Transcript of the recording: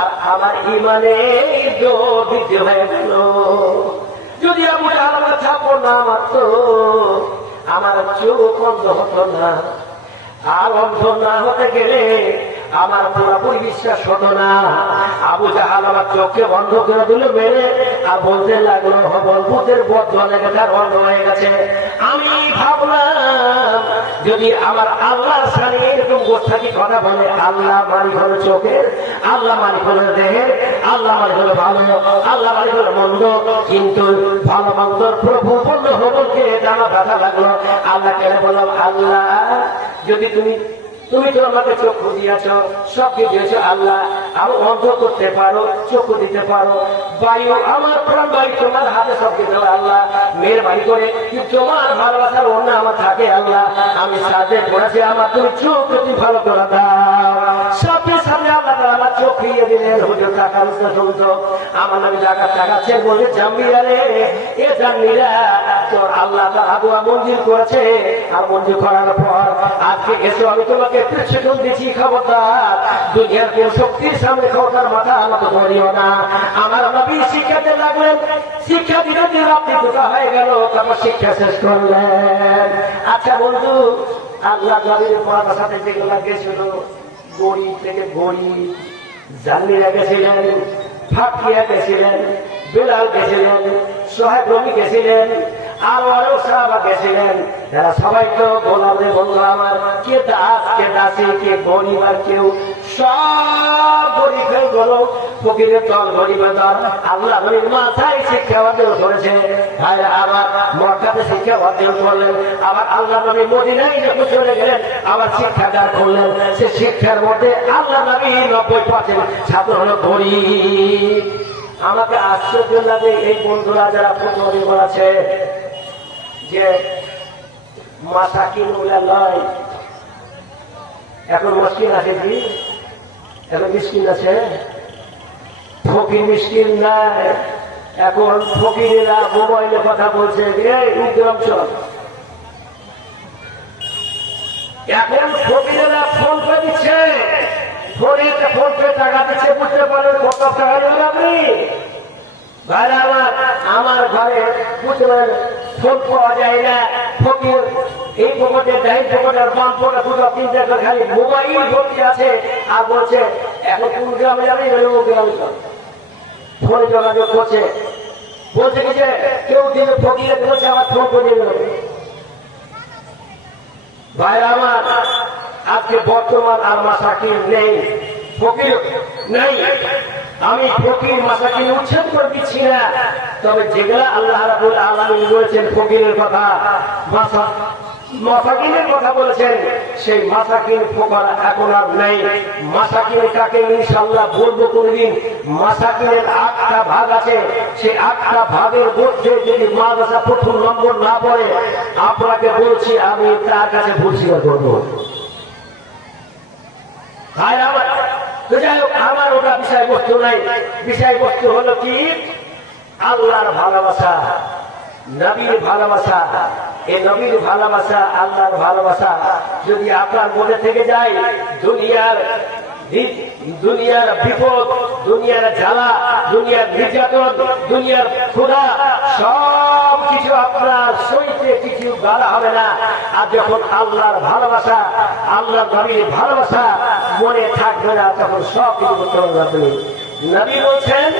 আর আমার ইমানে বৃদ্ধি হয়ে গেল। যদি আবু জাহাল আমাকে থাপ্পড় না মারতো, আমার চোখ অন্ধ হতো না। আর অন্ধ না হতে গেলে আমার পুরোপুরি বিশ্বাস হতো না। আবু জাহাল আমার চোখকে বন্ধ করে দিল মেরে, আর বলতে লাগলো বন্ধুদের বদলা লেগে তার বন্ধ হয়ে গেছে। আমি ভাবলাম যদি আমার আল্লাহর সামনে এরকম গোষ্ঠাকি কথা বলে, আল্লাহ মালিক হলো চোখের, আল্লাহ মালিক হলো দেহের, আল্লাহ মালিক হলো ভালো, আল্লাহ মালিক হলো মন্দ, কিন্তু ভালো মন্দর প্রভু বলল হবলকে জানা ব্যথা লাগলো। আল্লাহ কেন বললাম, আল্লাহ যদি তুমি তো আমাকে চক্ষু দিয়েছ, সবকে দিয়েছ আল্লাহ, আমি অন্ধ করতে পারো, চক্ষু দিতে পারো, বায়ু আমার প্রাণ বায়ু তোমার হাতে সবকে দেওয়া আল্লাহ, মেহরবানি করে তোমার ভালোবাসার অন্য আমার থাকে আল্লাহ। আমি সাথে পড়েছি, আমার তুমি চোখ তুমি ভালো করে দাও। সাথে সাথে আল্লাহ আমার চোখ ফিরিয়ে দিলেন। হুজুর টাকা শুনতো, আমার নামে টাকা টাকাচ্ছে, বলছে জাম্বিরা রে, এ জাম্বিরা তোর আল্লাহ তার আবুয়া মঞ্জুর করেছে, আর মঞ্জুর করার পর আজকে এসে আমি তোমাকে প্রেসিডেন্ট দিচ্ছি, খবরদার দুনিয়ার কোন শক্তির সামনে খবরদার মাথা আমাকে ধরিও না। আমার নবী শিক্ষাতে লাগলেন, শিক্ষা দিতে দিন আপনি দুটা হয়ে গেল, তারপর শিক্ষা শেষ করলেন। আচ্ছা বন্ধু, আল্লাহ নবীর পড়ার সাথে যেগুলা গেছিল, গড়ি থেকে গড়ি, জামিরা গেছিলেন, ফাঁকিয়া গেছিলেন, বেলাল গেছিলেন, সোহেব রবি গেছিলেন, আরো অনেক সাহাবা গেছিলেন। এরা সবাই তো গোলামদের বন্ধু আমার, কে দাস কে দাসী, কে গরিব আর কেউ সব গরিব হয়ে গেল। ফকিরের দল গরিবের দল। আল্লাহ নবীর মাথায় শিক্ষা অর্জন করেছে, আবার মক্কাতে শিক্ষা অর্জন করলেন, আবার আল্লাহ নবী মদিনায় যখন চলে গেলেন আবার শিক্ষাদান করলেন। সে শিক্ষার মধ্যে আল্লাহ নবী 90% ছাত্র হলো গরিব। আমাকে আশ্চর্য লাগে এই বন্ধুরা যারা প্রথমে বলেছে যে মাসাকিন লয়, এখন মুশকিল আছে কি, এখন মিসকিন আছে, ফকির মিসকিন নাই। এখন ফকিরেরা মোবাইলে কথা বলছে, উগ্রাম চল। এখন ফকিরেরা ফোন পে দিচ্ছে, ফোন পে টাকা দিচ্ছে, বুঝতে পারেন কত টাকা দেবেন আপনি ভাই। আমার ঘরে বুঝলেন ফোন পাওয়া যায় না, ফকির এই পকেটে ডাইন পকেটের বাম পকেটে দুটো তিনটে খালি মোবাইল ভর্তি আছে, আর বলছে এখন কোন গ্রামে যাবে, ও গ্রামে ফোনে যোগাযোগ করছে, বলছে কি যে কেউ দিলে ফকিরে বলছে আমার ফোন করে দেবে। ভাই আমার আজকে বর্তমান আর মাসাকিন নেই, ফকির নেই। আমি ফকির মাসাকিন উচ্ছেদ করে দিচ্ছি না, তবে যেগুলা আল্লাহ রাব্বুল আলামিন বলেছেন ফকিরের কথা, মাসাকিনের কথা বলেছেন, সেই মাসাকিন ফোকারা এখন আর নেই। মাসাকিন কাকে ইনশাআল্লাহ বলবো কোনদিন। মাসাকিনের 8টা ভাগ আছে, সেই 8টা ভাগের মধ্যে যদি মাদ্রাসা প্রথম নম্বর না পড়ে, আপনাকে বলছি আমি তার কাছে ভর্সিয়া করবো। যাই হোক, আমার ওটা বিষয়বস্তু নাই। বিষয়বস্তু হলো কি, আল্লাহর ভালোবাসা, নবীর ভালোবাসা। এই নবীর ভালোবাসা, আল্লাহর ভালোবাসা যদি আপনার মনে থেকে যায়, দুনিয়ার বিপদ, দুনিয়ার জ্বালা, দুনিয়ার নির্যাতন, দুনিয়ার ক্ষুধা সব কিছু আপনার সইতে কিছু বাধা হবে না। আর যখন আল্লাহর ভালোবাসা, আল্লাহর নবীর ভালোবাসা মনে থাকবে না, তখন সব কিছু করতে হবে। নবী বলছেন